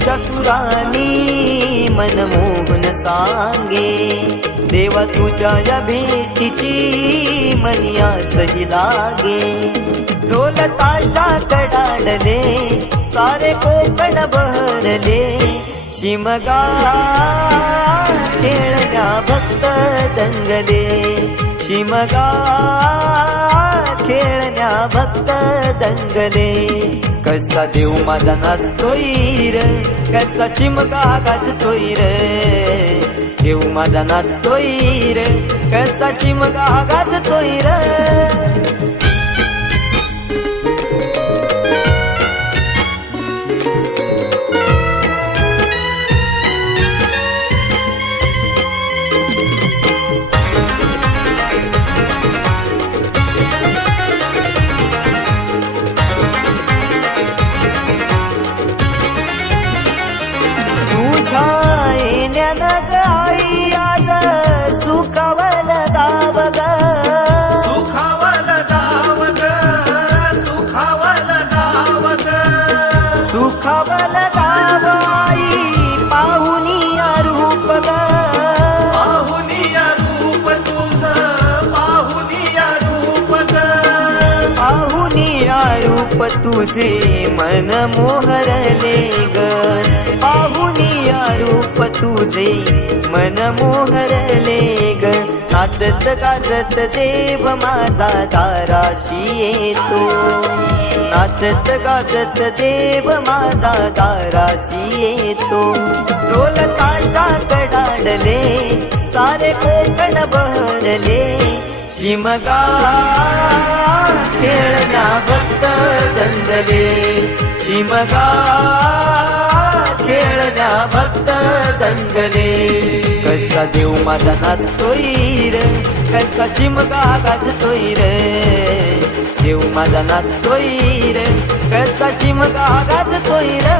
सनईच्या सुरानी मनमोहन सांगे, देवा तुझ्या या भेटीची मनिया सही लागे. ढोल ताशा कडाडले सारे कोकण बहरले, शिमगा खेळण्या भक्त दंगले, शिमगा खेळण्या भक्त दंगले. कसा देव माझा नाचतोय र, कसा शिमगा गाजतोय र, देव माझा नाचतोय र, कसा शिमगा गाजतोय र. आई आज सुखावल दाव ग, सुखावल दाव ग, सुखावल दाव ग, सुखावल दाव आई पाहुनिया रूप ग, पाहुनिया रूप तुझ, पाहुनिया रूप ग, पाहुनिया रूप तुझे मन मोहरले ग, पाहुनिया रूप तुझे मन मोहरले ग. नाचत गाजत देव माझा दाराशी येतो, नाचत गाजत देव माझा दाराशी येतो. ढोल ताशा कडाडले सारे कोकण बहरले, शिमगा खेळण्या भक्त दंगले, शिमगा खेळण्या भक्त दंगले. कसा देव माझा नाचतोय र, कसा शिमगा गाजतोय र, देव माझा नाचतोय र, कसा शिमगा गाजतोय र.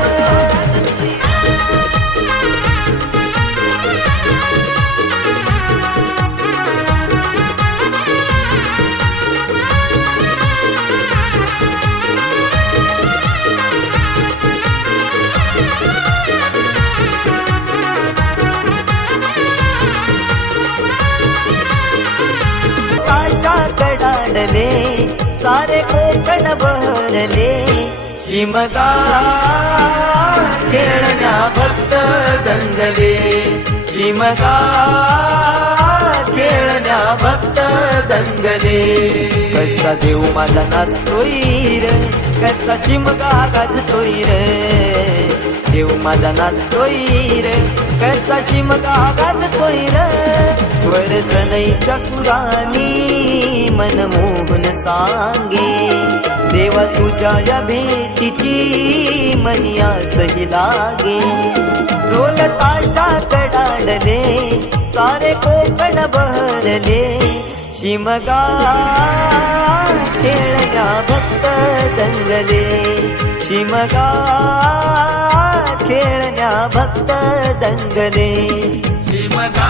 कडाडले सारे कोकण बहरले, शिमगा खेळण्या भक्त दंगले, शिमगा खेळण्या भक्त दंगले. कसा देव माझा नाचतोय र, कसा शिमगा गाजतोय र, देव माझा नाचतोय र, कसा शिमगा गाजतोय र. स्वर सनईच्या सुरानी मनमोहन सांगे, देवा तुझ्या या भेटीची मनिया सही लागे. ढोल ताशा कडाडले सारे कोकण बहरले, शिमगा खेळण्या भक्त दंगले, शिमगा खेळण्या भक्त दंगले. शिमगा